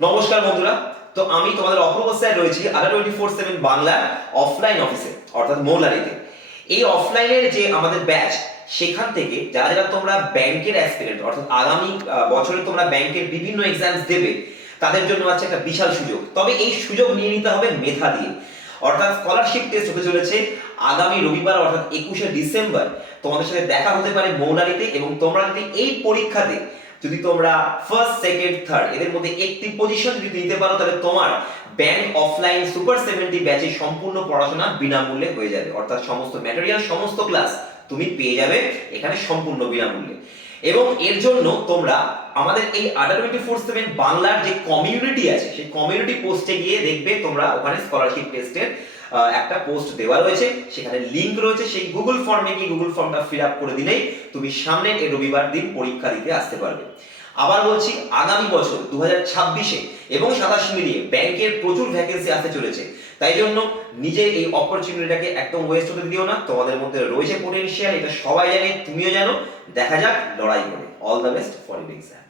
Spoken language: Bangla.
নমস্কার বন্ধুরা। তো আমি তোমাদের অপূর্ব স্যার রয়েছি আডা 24/7 বাংলার অফলাইন অফিসে, অর্থাৎ মৌলারিতে। এই অফলাইনের যে আমাদের ব্যাচ, সেখান থেকে যারা যারা তোমরা ব্যাংকের অ্যাসপিরেন্ট, অর্থাৎ আগামী বছরে তোমরা ব্যাংকের বিভিন্ন এক্সামস দেবে, তাদের জন্য আছে একটা বিশাল সুযোগ। তবে এই সুযোগ নিয়ে নিতে হবে মেধা দিয়ে। অর্থাৎ স্কলারশিপ টেস্ট হতে চলেছে আগামী রবিবার, অর্থাৎ 21শে ডিসেম্বর। তোমাদের সাথে দেখা হতে পারে মৌলারিতে, এবং তোমরা যদি এই পরীক্ষাতে যদি তোমরা ফার্স্ট, সেকেন্ড, থার্ড এদের মধ্যে একটি পজিশন যদি নিতে পারো, তাহলে তোমার ব্যাংক অফলাইন সুপার 70 ব্যাচে সম্পূর্ণ পড়াশোনা বিনামূল্যে হয়ে যাবে। অর্থাৎ সমস্ত ম্যাটেরিয়াল, সমস্ত ক্লাস তুমি পেয়ে যাবে এখানে সম্পূর্ণ বিনামূল্যে। এবং এর জন্য তোমরা আমাদের এই আডা 24/7 বাংলার যে কমিউনিটি আছে, সেই কমিউনিটি পোস্টে গিয়ে দেখবে তোমরা ওখানে স্কলারশিপ টেস্টের একটা পোস্ট দেওয়া রয়েছে, সেখানে লিংক রয়েছে। সেই গুগল ফর্মে গিয়ে গুগল ফর্মটা ফিল আপ করে দিলেই তুমি সামনের এই রবিবার দিন পরীক্ষা দিতে আসতে পারবে। আবার বলছি, আগামী বছর 2026-এ এবং 27 মিলিয়ে ব্যাংকের প্রচুর ভ্যাকেন্সি আসতে চলেছে। তাই জন্য নিজের এই অপরচুনিটিটাকে একদম ওয়েস্ট হতে দিও না। তোমাদের মধ্যে রয়েছে পটেনশিয়াল, এটা সবাই জানে, তুমিও জানো। দেখা যাক লড়াই করে। All the best for your exam.